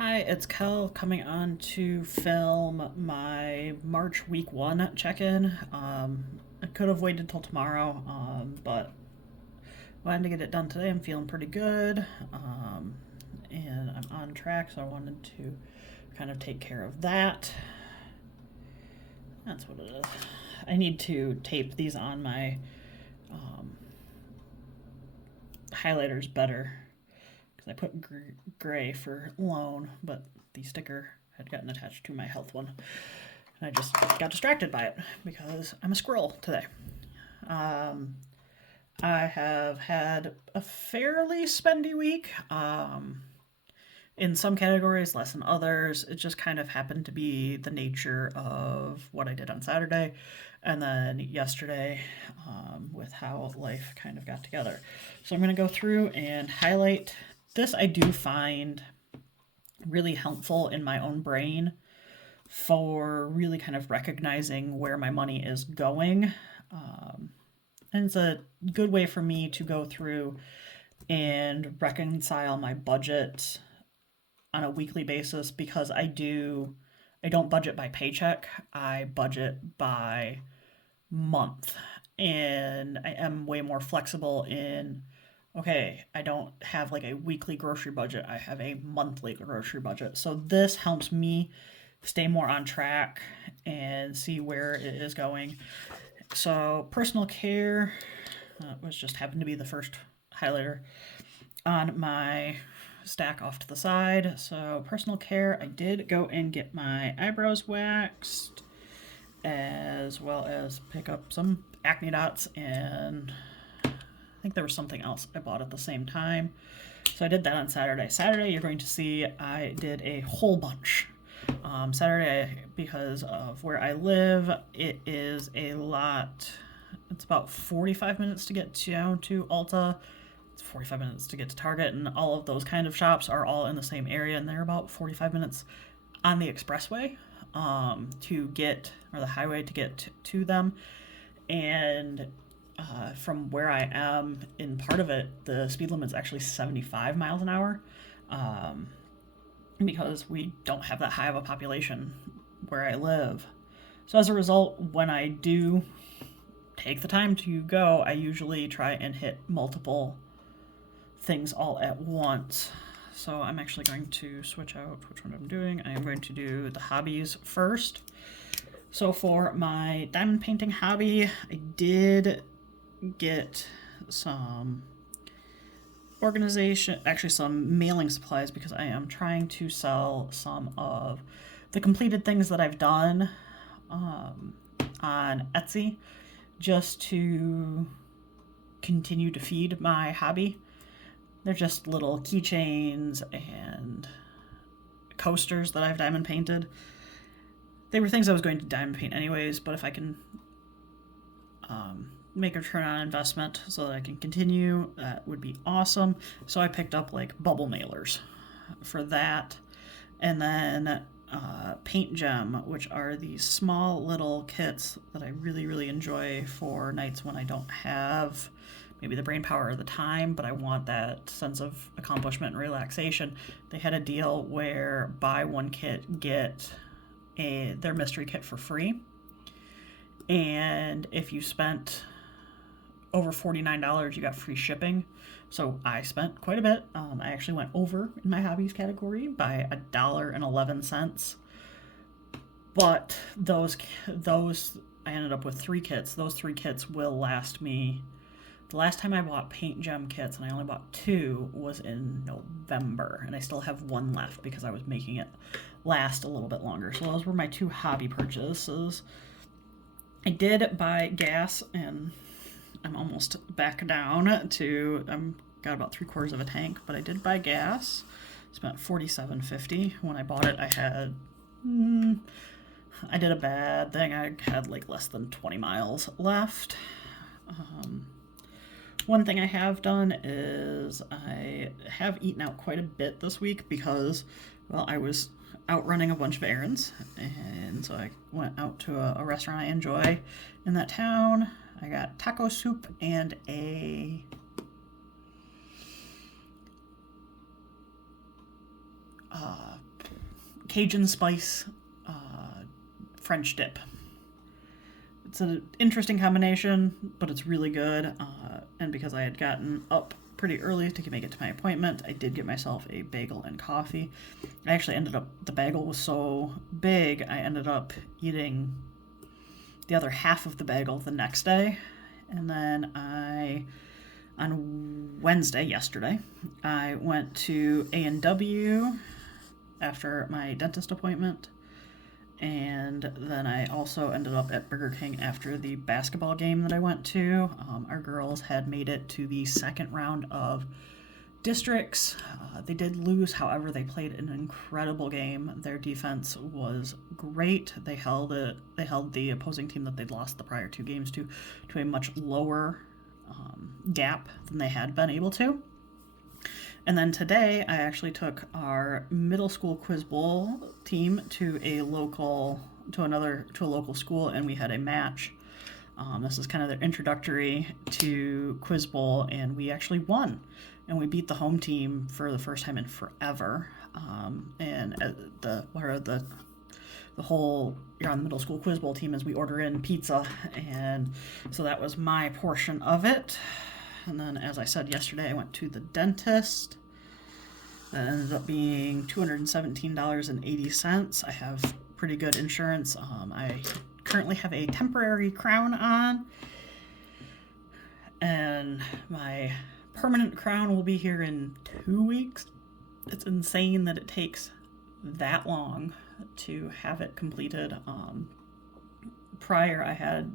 Hi, it's Kel coming on to film my March week one check-in. I could have waited till tomorrow, but wanted to get it done today. I'm feeling pretty good, and I'm on track, so I wanted to kind of take care of that. That's what it is. I need to tape these on my highlighters better because I put gray for loan, but the sticker had gotten attached to my health one. And I just got distracted by it because I'm a squirrel today. Um, I have had a fairly spendy week. In some categories, less than others. It just kind of happened to be the nature of what I did on Saturday and then yesterday with how life kind of got together. So I'm going to go through and highlight this. I do find really helpful in my own brain for really kind of recognizing where my money is going. And it's a good way for me to go through and reconcile my budget on a weekly basis because I don't budget by paycheck. I budget by month. And I am way more flexible in okay, I don't have like a weekly grocery budget. I have a monthly grocery budget. So this helps me stay more on track and see where it is going. So personal care was just happened to be the first highlighter on my stack off to the side. So personal care, I did go and get my eyebrows waxed as well as pick up some acne dots, and I think there was something else I bought at the same time. So I did that on Saturday. Saturday, you're going to see I did a whole bunch. Saturday, because of where I live, it is a lot. It's about 45 minutes to get down to Ulta. It's 45 minutes to get to Target, and all of those kind of shops are all in the same area, and they're about 45 minutes on the expressway to get, or the highway to get to them. And from where I am in part of it, the speed limit is actually 75 miles an hour because we don't have that high of a population where I live. So as a result, when I do take the time to go, I usually try and hit multiple things all at once. So I'm actually going to switch out which one I'm doing. I am going to do the hobbies first. So for my diamond painting hobby, I did get some organization, actually some mailing supplies, because I am trying to sell some of the completed things that I've done on Etsy just to continue to feed my hobby. They're just little keychains and coasters that I've diamond painted. They were things I was going to diamond paint anyways, but if I can make a return on investment so that I can continue, that would be awesome. So I picked up like bubble mailers for that. And then Paint Gem, which are these small little kits that I really, really enjoy for nights when I don't have maybe the brain power or the time, but I want that sense of accomplishment and relaxation. They had a deal where buy one kit, get their mystery kit for free. And if you spent over $49, you got free shipping. So I spent quite a bit. I actually went over in my hobbies category by $1.11. But those I ended up with 3 kits. Those 3 kits will last me. The last time I bought Paint Gem kits, and I only bought 2, was in November, and I still have 1 left because I was making it last a little bit longer. So those were my 2 hobby purchases. I did buy gas, and I'm almost back down to got about 3/4 of a tank, but I did buy gas. Spent $47.50. When I bought it, I did a bad thing. I had like less than 20 miles left. One thing I have done is I have eaten out quite a bit this week because, well, I was out running a bunch of errands, and so I went out to a restaurant I enjoy in that town. I got taco soup and a Cajun spice French dip. It's an interesting combination, but it's really good. And because I had gotten up pretty early to make it to my appointment, I did get myself a bagel and coffee. I actually ended up, the bagel was so big, I ended up eating the other half of the bagel the next day. And then on Wednesday, yesterday, I went to A&W after my dentist appointment. And then I also ended up at Burger King after the basketball game that I went to. Our girls had made it to the second round of districts. They did lose, however, they played an incredible game. Their defense was great. They held the opposing team that they'd lost the prior two games to a much lower gap than they had been able to. And then today, I actually took our middle school quiz bowl team to a local school, and we had a match. This is kind of their introductory to quiz bowl, and we actually won, and we beat the home team for the first time in forever. And the whole you're on the middle school quiz bowl team is we order in pizza, and so that was my portion of it. And then, as I said yesterday, I went to the dentist. That ended up being $217.80. I have pretty good insurance. I currently have a temporary crown on, and my permanent crown will be here in 2 weeks. It's insane that it takes that long to have it completed. Prior,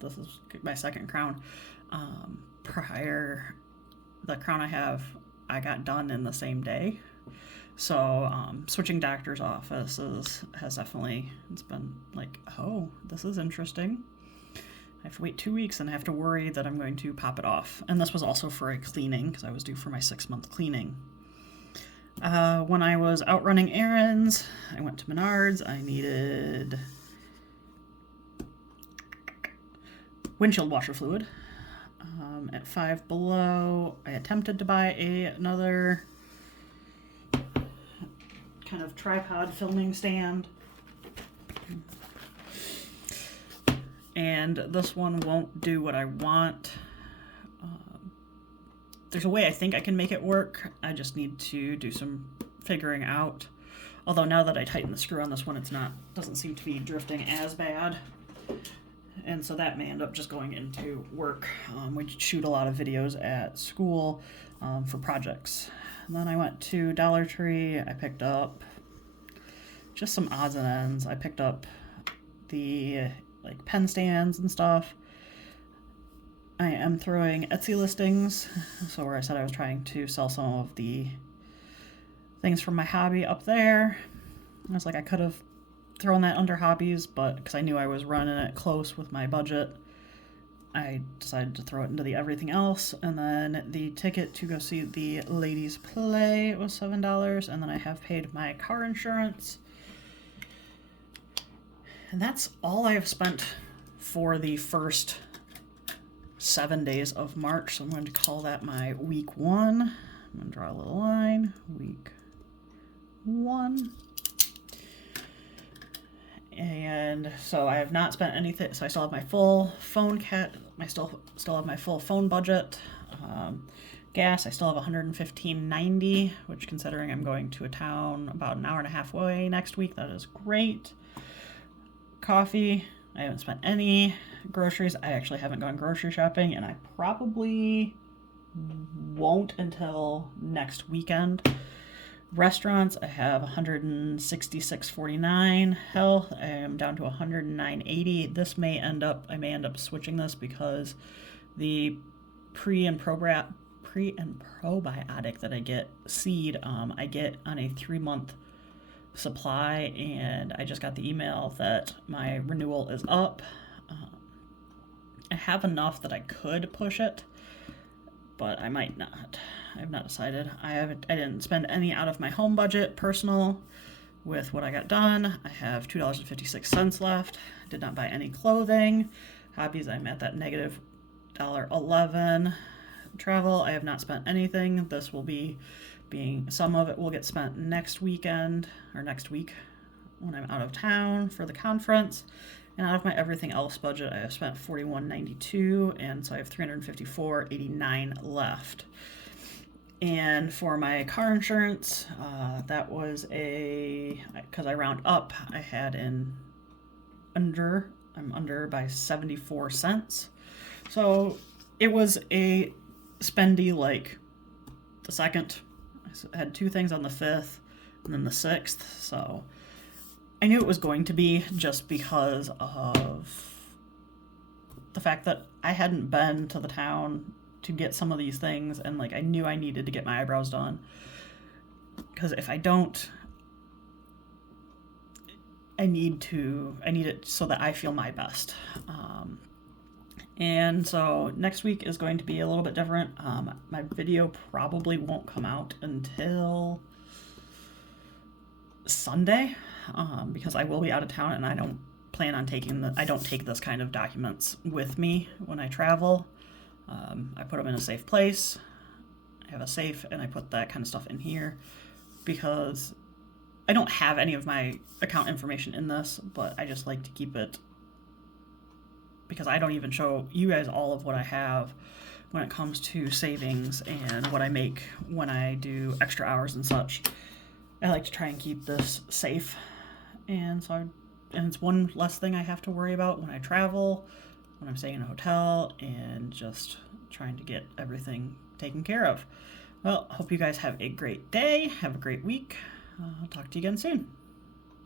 this is my second crown. Prior, the crown I got done in the same day. So switching doctor's offices has definitely, it's been like, oh, this is interesting. I have to wait 2 weeks and I have to worry that I'm going to pop it off. And this was also for a cleaning because I was due for my 6-month cleaning. When I was out running errands, I went to Menards. I needed windshield washer fluid. At Five Below, I attempted to buy another kind of tripod filming stand, and this one won't do what I want. There's a way I think I can make it work. I just need to do some figuring out. Although now that I tighten the screw on this one, doesn't seem to be drifting as bad. And so that may end up just going into work. We shoot a lot of videos at school for projects. And then I went to Dollar Tree. I picked up just some odds and ends. I picked up the pen stands and stuff. I am throwing Etsy listings. So where I said I was trying to sell some of the things from my hobby up there. I was like, I could have thrown that under hobbies, but because I knew I was running it close with my budget, I decided to throw it into the everything else. And then the ticket to go see the ladies play was $7, and then I have paid my car insurance. And that's all I have spent for the first 7 days of March. So I'm going to call that my week 1. I'm going to draw a little line. Week 1. And so I have not spent anything. So I still have my full phone I still have my full phone budget. Gas, I still have $115.90, which, considering I'm going to a town about an hour and a half away next week, that is great. Coffee, I haven't spent any. Groceries, I actually haven't gone grocery shopping, and I probably won't until next weekend. Restaurants, I have $166.49. Health, I am down to $109.80. I may end up switching this because the pre and probiotic that I get seed, I get on a 3-month supply, and I just got the email that my renewal is up. I have enough that I could push it, but I might not. I have not decided. I didn't spend any out of my home budget, personal, with what I got done. I have $2.56 left. I did not buy any clothing. Hobbies, I'm at that negative $1.11. Travel, I have not spent anything. This will be being some of it will get spent next weekend or next week when I'm out of town for the conference. And out of my everything else budget, I have spent $41.92, and so I have $354.89 left. And for my car insurance, that was because I round up, I'm under by 74 cents. So it was a spendy like the 2nd. I had 2 things on the 5th and then the 6th. So I knew it was going to be, just because of the fact that I hadn't been to the town to get some of these things, and like I knew I needed to get my eyebrows done, because if I don't, I need it so that I feel my best. And so next week is going to be a little bit different. My video probably won't come out until Sunday, because I will be out of town, and I don't plan on I don't take this kind of documents with me when I travel. I put them in a safe place. I have a safe, and I put that kind of stuff in here because I don't have any of my account information in this, but I just like to keep it, because I don't even show you guys all of what I have when it comes to savings and what I make when I do extra hours and such. I like to try and keep this safe, and it's one less thing I have to worry about when I travel, when I'm staying in a hotel, and just trying to get everything taken care of. Well, hope you guys have a great day, have a great week. I'll talk to you again soon.